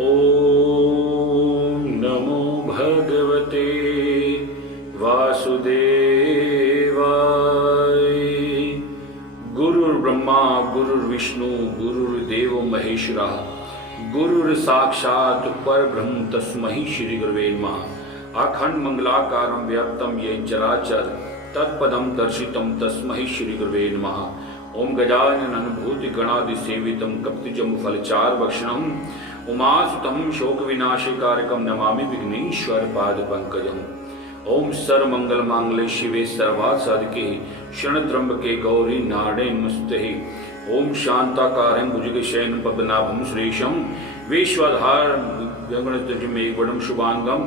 ओम नमो भगवते वासुदेवाय। गुरुर्ब्रह्मा गुरुर्विष्णु गुरुर्देवो महेश्वरः गुरुर्साक्षात् परब्रह्म तस्मै श्री गुरवे नमः। अखंड मंगलाकारं व्याप्तं येन चराचर तत्पदं दर्शितं तस्मै श्री गुरवे नमः। ओम गजानन भूति गणादि सेवितं कपितजं फलचार भक्षणं उमासुतं शोक विनाशकारकं नमामि विघ्नेश्वर पाद पंकजम्। ओम सर्वमंगल मांगल्ये शिवे सर्वार्थ साधिके शरणत्र्यंबके गौरी नारायणे नमस्ते। ओम शांताकारं भुजगशयनं पद्मनाभं सुरेशं विश्वाधार गगनतजमेघवरं शुभांगं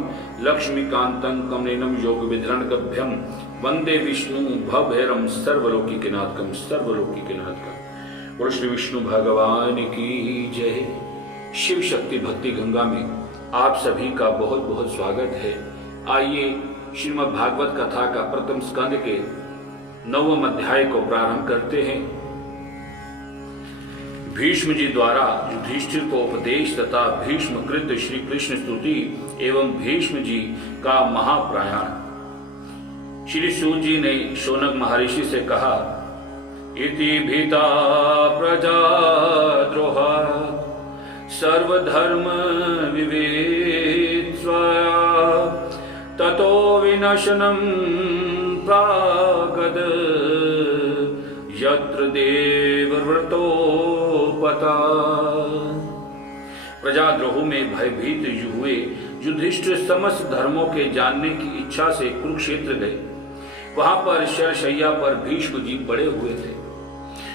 लक्ष्मीकान्तं कमलेनं योगविद्राणगभ्यं वंदे विष्णु भवभैरवं सर्वलोकिनाथकं सर्वलोकिनाथकं। बोलो श्री विष्णु भगवान की जय। शिव शक्ति भक्ति गंगा में आप सभी का बहुत बहुत स्वागत है। आइए श्रीमद् भागवत कथा का प्रथम स्कंद के 9वें अध्याय को प्रारंभ करते हैं। भीष्म जी द्वारा युधिष्ठिर को उपदेश तथा भीष्म कृत श्री कृष्ण स्तुति एवं भीष्म जी का महाप्रयाण। श्री सूत जी ने शौनक महर्षि से कहा, इति भीता प्रजा द्रोहात् सर्वधर्म विवेत्स्वा ततो विनाशनं प्रागद यत्र देवव्रतोपता। प्रजाद्रोह में भयभीत हुए युधिष्ठिर समस्त धर्मों के जानने की इच्छा से कुरुक्षेत्र गए। वहां पर शरशैया पर भीष्म जी पड़े हुए थे।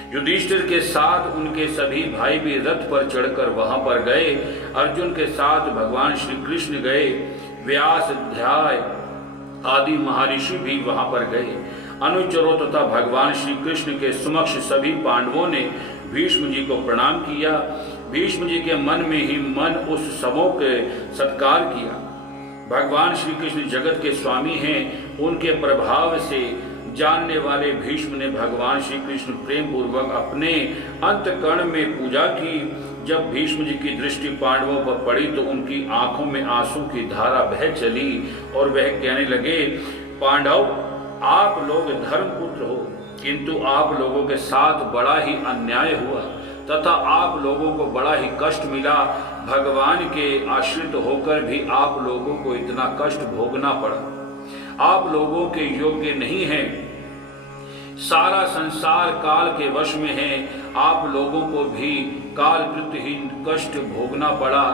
युधिष्ठिर के साथ उनके सभी भाई भी रथ पर चढ़कर वहां पर गए। अर्जुन के साथ भगवान श्री कृष्ण गए। व्यास अध्याय आदि महर्षि भी वहां पर गए। अनुचरों तथा भगवान श्री कृष्ण के समक्ष सभी पांडवों ने भीष्म जी को प्रणाम किया। भीष्म जी के मन में ही मन उस सबों के सत्कार किया। भगवान श्री कृष्ण जगत के स्वामी हैं। उनके प्रभाव से जानने वाले भीष्म ने भगवान श्री कृष्ण प्रेम पूर्वक अपने अंतकरण में पूजा की। जब भीष्म जी की दृष्टि पांडवों पर पड़ी तो उनकी आंखों में आंसू की धारा बह चली और वह कहने लगे, पांडव आप लोग धर्मपुत्र हो, किंतु आप लोगों के साथ बड़ा ही अन्याय हुआ तथा आप लोगों को बड़ा ही कष्ट मिला। भगवान के आश्रित होकर भी आप लोगों को इतना कष्ट भोगना पड़ा। आप लोगों के योग्य नहीं हैं। सारा संसार काल के वश में है। आप लोगों को भी कालकृतहीन कष्ट भोगना पड़ा।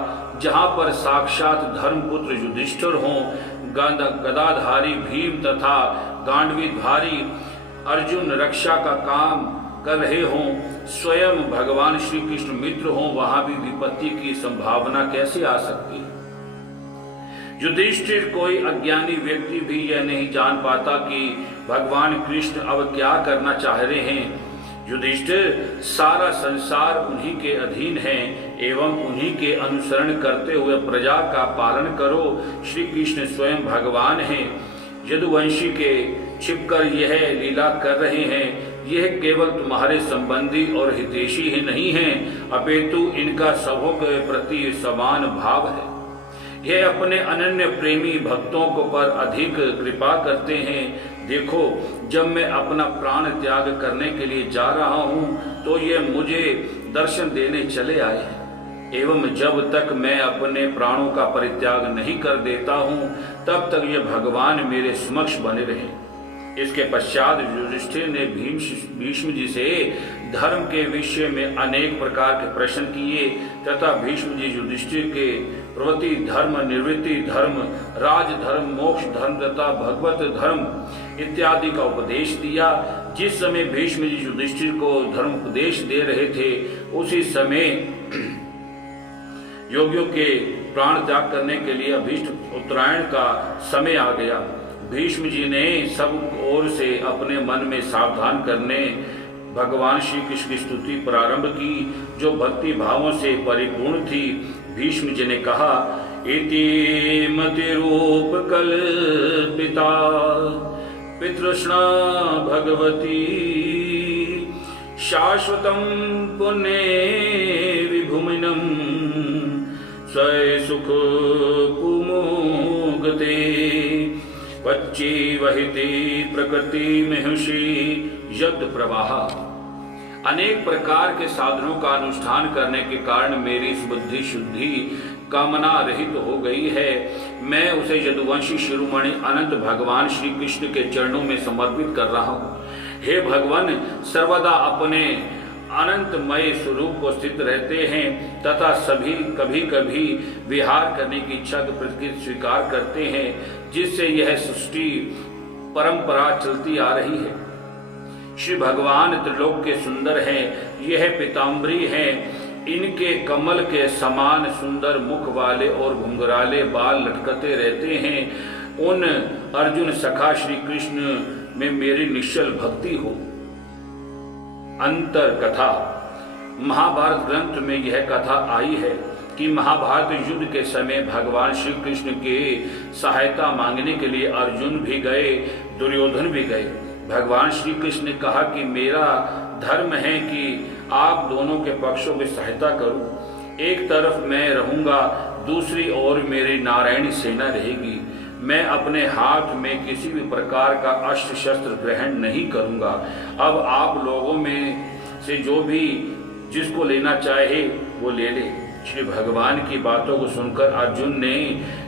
जहां पर साक्षात धर्मपुत्र युधिष्ठिर हों, गदाधारी भीम तथा गांडीवधारी अर्जुन रक्षा का काम कर रहे हों, स्वयं भगवान श्री कृष्ण मित्र हों, वहां भी विपत्ति की संभावना कैसे आ सकती है। युधिष्ठिर कोई अज्ञानी व्यक्ति भी यह नहीं जान पाता कि भगवान कृष्ण अब क्या करना चाह रहे हैं। युधिष्ठिर सारा संसार उन्हीं के अधीन है एवं उन्हीं के अनुसरण करते हुए प्रजा का पालन करो। श्री कृष्ण स्वयं भगवान हैं। यदुवंशी के छिपकर यह लीला कर रहे हैं। यह केवल तुम्हारे संबंधी और हितैषी ही नहीं है, अपितु इनका सबों के प्रति समान भाव है। यह अपने अनन्य प्रेमी भक्तों को पर अधिक कृपा करते हैं। देखो, जब मैं अपना प्राण त्याग करने के लिए जा रहा हूँ तो ये मुझे दर्शन देने चले आए हैं, एवं जब तक मैं अपने प्राणों का परित्याग नहीं कर देता हूँ तब तक ये भगवान मेरे समक्ष बने रहे। इसके पश्चात युधिष्ठिर ने भीष्म जी से धर्म के विषय में अनेक प्रकार के प्रश्न किए तथा भीष्म जी युधिष्ठिर के प्रवृत्ति धर्म, निवृत्ति धर्म, राजधर्म, मोक्ष धर्म तथा भगवत धर्म इत्यादि का उपदेश दिया। जिस समय भीष्म जी युधिष्ठिर को धर्म उपदेश दे रहे थे उसी समय योगियों के प्राण त्याग करने के लिए अभीष्ट उत्तरायण का समय आ गया। भीष्म जी ने सब ओर से अपने मन में सावधान करने भगवान श्री कृष्ण की स्तुति प्रारंभ की, जो भक्ति भावों से परिपूर्ण थी। भीष्म जी ने कहा, इति मतिरूप कल्पिता पितृष्णा भगवती शाश्वतं पुण्ये विभुमिनं सय सुख कुमुगते वच्ची वहिति प्रकृति मिहुषी यद प्रवाह। अनेक प्रकार के साधनों का अनुष्ठान करने के कारण मेरी बुद्धि शुद्धि कामना रहित हो गई है। मैं उसे यदुवंशी शिरोमणि अनंत भगवान श्री कृष्ण के चरणों में समर्पित कर रहा हूँ। हे भगवान, सर्वदा अपने अनंतमय स्वरूप को स्थित रहते हैं तथा सभी कभी कभी विहार करने की इच्छा को प्रकृति स्वीकार करते हैं, जिससे यह सृष्टि परंपरा चलती आ रही है। श्री भगवान त्रिलोक के सुंदर हैं, यह पीताम्बरी हैं। इनके कमल के समान सुंदर मुख वाले और घुंघराले बाल लटकते रहते हैं। उन अर्जुन सखा श्री कृष्ण में मेरी निश्चल भक्ति हो। अंतर कथा। महाभारत ग्रंथ में यह कथा आई है कि महाभारत युद्ध के समय भगवान श्री कृष्ण के सहायता मांगने के लिए अर्जुन भी गए, दुर्योधन भी गए। भगवान श्री कृष्ण ने कहा कि मेरा धर्म है कि आप दोनों के पक्षों की सहायता करूं। एक तरफ मैं रहूंगा, दूसरी ओर मेरी नारायणी सेना रहेगी। मैं अपने हाथ में किसी भी प्रकार का अस्त्र शस्त्र ग्रहण नहीं करूंगा। अब आप लोगों में से जो भी जिसको लेना चाहे वो ले ले। श्री भगवान की बातों को सुनकर अर्जुन ने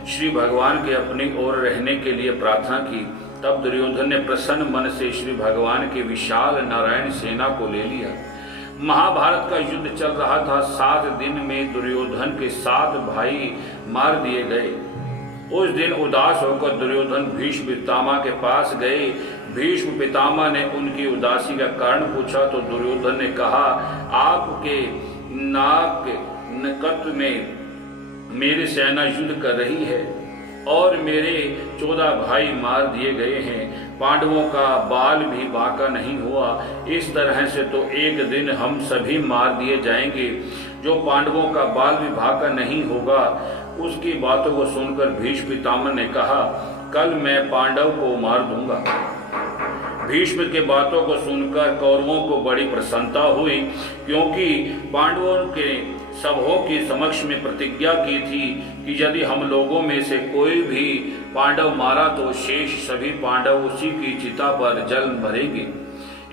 श्री भगवान के अपनी ओर रहने के लिए प्रार्थना की। तब दुर्योधन ने प्रसन्न मन से श्री भगवान की विशाल नारायण सेना को ले लिया। महाभारत का युद्ध चल रहा था। 7 दिन में दुर्योधन के 7 भाई मार दिए गए। उस दिन उदास होकर दुर्योधन भीष्म पितामह के पास गए। भीष्म पितामह ने उनकी उदासी का कारण पूछा तो दुर्योधन ने कहा, आपके नाक निकट में मेरी सेना युद्ध कर रही है और मेरे 14 भाई मार दिए गए हैं। पांडवों का बाल भी बाका नहीं हुआ। इस तरह से तो एक दिन हम सभी मार दिए जाएंगे। जो पांडवों का बाल भी बाका नहीं होगा। उसकी बातों को सुनकर भीष्म पितामह ने कहा, कल मैं पांडव को मार दूंगा। भीष्म के बातों को सुनकर कौरवों को बड़ी प्रसन्नता हुई, क्योंकि पांडवों के सबों के समक्ष में प्रतिज्ञा की थी कि यदि हम लोगों में से कोई भी पांडव मारा तो शेष सभी पांडव उसी की चिता पर जल मरेंगे।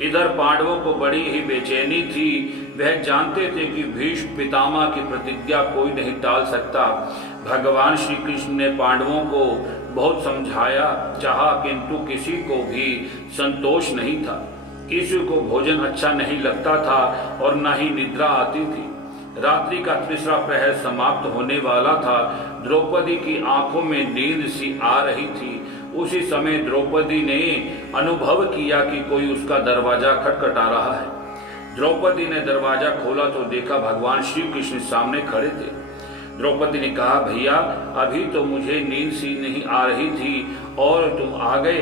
इधर पांडवों को बड़ी ही बेचैनी थी। वह जानते थे कि भीष्म पितामह की प्रतिज्ञा कोई नहीं टाल सकता। भगवान श्री कृष्ण ने पांडवों को बहुत समझाया चाहा, किंतु किसी को भी संतोष नहीं था। किसी को भोजन अच्छा नहीं लगता था और न ही निद्रा आती थी। रात्रि का तीसरा पहर समाप्त होने वाला था। द्रौपदी की आंखों में नींद सी आ रही थी। उसी समय द्रौपदी ने अनुभव किया कि कोई उसका दरवाजा खटखटा रहा है। द्रौपदी ने दरवाजा खोला तो देखा भगवान श्री कृष्ण सामने खड़े थे। द्रौपदी ने कहा, भैया अभी तो मुझे नींद सी नहीं आ रही थी और तुम आ गए।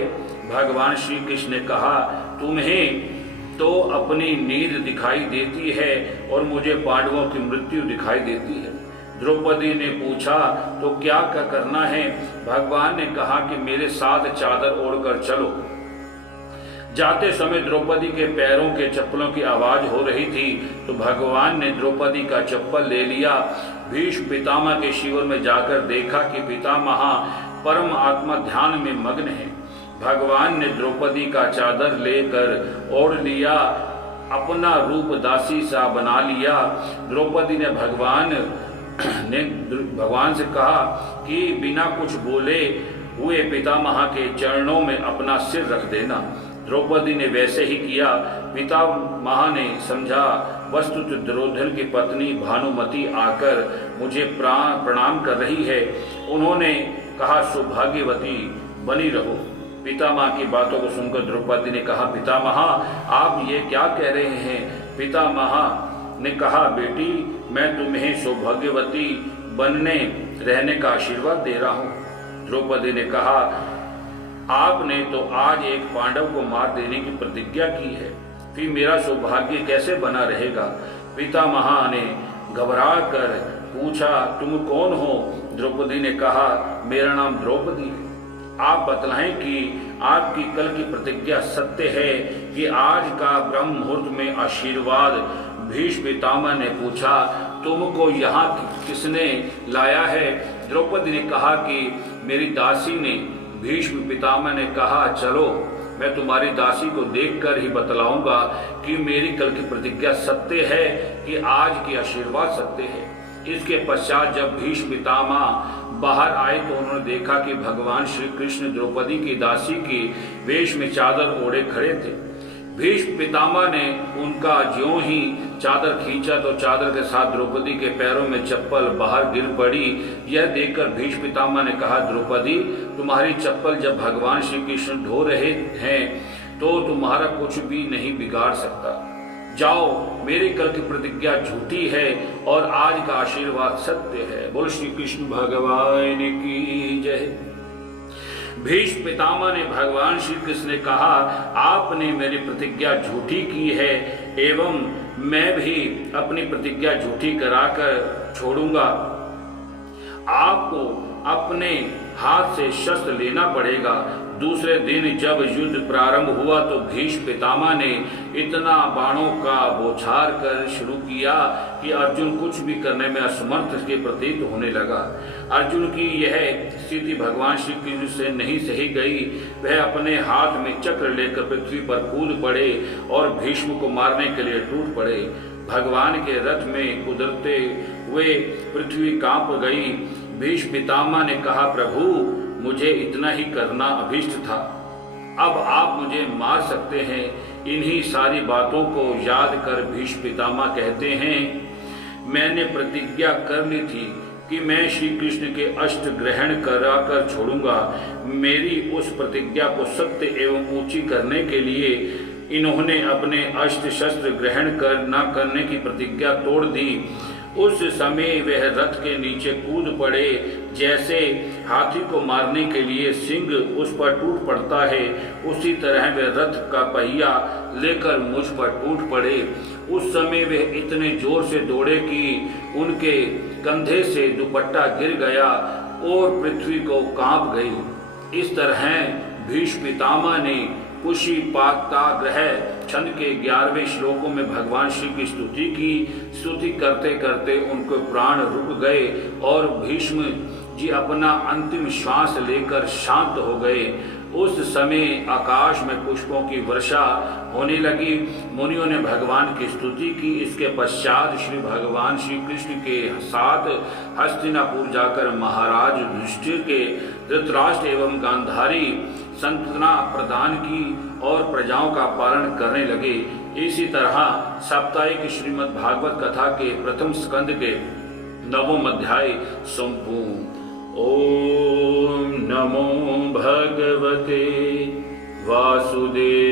भगवान श्री कृष्ण ने कहा, तुम्हें तो अपनी नींद दिखाई देती है और मुझे पांडवों की मृत्यु दिखाई देती है। द्रौपदी ने पूछा, तो क्या करना है? भगवान ने कहा कि मेरे साथ चादर ओढ़कर चलो। जाते समय द्रौपदी के पैरों के चप्पलों की आवाज हो रही थी तो भगवान ने द्रौपदी का चप्पल ले लिया। भीष्म पितामह के शिविर में जाकर देखा कि पितामह परम आत्मा ध्यान में मग्न है। भगवान ने द्रौपदी का चादर लेकर ओढ़ लिया, अपना रूप दासी सा बना लिया। द्रौपदी ने भगवान से कहा कि बिना कुछ बोले हुए पितामह के चरणों में अपना सिर रख देना। द्रौपदी ने वैसे ही किया। पितामह ने समझा वस्तुतः दुर्योधन की पत्नी भानुमति आकर मुझे प्रणाम कर रही है। उन्होंने कहा, सौभाग्यवती बनी रहो। पितामह की बातों को सुनकर द्रौपदी ने कहा, पितामह आप ये क्या कह रहे हैं? पितामह ने कहा, बेटी मैं तुम्हें सौभाग्यवती बनने रहने का आशीर्वाद दे रहा हूँ। द्रौपदी ने कहा, आपने तो आज एक पांडव को मार देने की प्रतिज्ञा की है, फिर मेरा सौभाग्य कैसे बना रहेगा? पितामह ने घबरा कर पूछा, तुम कौन हो? द्रौपदी ने कहा, मेरा नाम द्रौपदी है। आप बतलाएं कि आपकी कल की प्रतिज्ञा सत्य है कि आज का ब्रह्म मुहूर्त में आशीर्वाद? भीष्म पितामह ने पूछा, तुमको यहाँ किसने लाया है? द्रौपदी ने कहा कि मेरी दासी ने। भीष्म पितामह ने कहा, चलो मैं तुम्हारी दासी को देखकर ही बतलाऊंगा कि मेरी कल की प्रतिज्ञा सत्य है कि आज की आशीर्वाद सत्य है। इसके पश्चात जब भीष्म पितामह बाहर आए तो उन्होंने देखा कि भगवान श्री कृष्ण द्रौपदी की दासी की वेश में चादर ओढ़े खड़े थे। भीष्म पितामह ने उनका ज्यों ही चादर खींचा तो चादर के साथ द्रौपदी के पैरों में चप्पल बाहर गिर पड़ी। यह देखकर भीष्म पितामह ने कहा, द्रौपदी तुम्हारी चप्पल जब भगवान श्री कृष्ण धो रहे हैं तो तुम्हारा कुछ भी नहीं बिगाड़ सकता। जाओ, मेरी कल की प्रतिज्ञा झूठी है और आज का आशीर्वाद सत्य है। बोल श्री कृष्ण भगवान की जय। भीष्म पितामह ने भगवान श्री कृष्ण ने कहा, आपने मेरी प्रतिज्ञा झूठी की है एवं मैं भी अपनी प्रतिज्ञा झूठी कराकर छोड़ूंगा। आपको अपने हाथ से शस्त्र लेना पड़ेगा। दूसरे दिन जब युद्ध प्रारंभ हुआ तो भीष्म पितामह ने इतना बाणों का बौछार कर शुरू किया कि अर्जुन कुछ भी करने में असमर्थ के प्रतीत होने लगा। अर्जुन की यह स्थिति भगवान श्री कृष्ण से नहीं सही गई। वह अपने हाथ में चक्र लेकर पृथ्वी पर कूद पड़े और भीष्म को मारने के लिए टूट पड़े। भगवान के रथ में कुदरते हुए पृथ्वी कांप गई। भीष्म पितामह ने कहा, प्रभु मुझे इतना ही करना अभीष्ट था, अब आप मुझे मार सकते हैं। इन्हीं सारी बातों को याद कर भीष्म पितामह कहते हैं, मैंने प्रतिज्ञा कर ली थी कि मैं श्री कृष्ण के अष्ट ग्रहण कराकर छोड़ूंगा। मेरी उस प्रतिज्ञा को सत्य एवं ऊंची करने के लिए इन्होंने अपने अष्ट शस्त्र ग्रहण कर न करने की प्रतिज्ञा तोड़ दी। उस समय वह रथ के नीचे कूद पड़े। जैसे हाथी को मारने के लिए सिंह उस पर टूट पड़ता है, उसी तरह वे रथ का पहिया लेकर मुझ पर टूट पड़े। उस समय वे इतने जोर से दौड़े कि उनके कंधे से दुपट्टा गिर गया और पृथ्वी को कांप गई। इस तरह भीष्म पितामह ने कुशी पाताग्रह छंद के 11वें श्लोकों में भगवान श्री की स्तुति की। स्तुति करते करते उनके प्राण रुक गए और भीष्म जी अपना अंतिम श्वास लेकर शांत हो गए। उस समय आकाश में पुष्पों की वर्षा होने लगी। मुनियों ने भगवान की स्तुति की। इसके पश्चात श्री भगवान श्री कृष्ण के साथ हस्तिनापुर जाकर महाराज युधिष्ठिर के धृतराष्ट्र एवं गांधारी संतना प्रदान की और प्रजाओं का पालन करने लगे। इसी तरह साप्ताहिक श्रीमद् भागवत कथा के प्रथम स्कंद के 9वां अध्याय संपूर्ण। ओम नमो भगवते वासुदेवाय।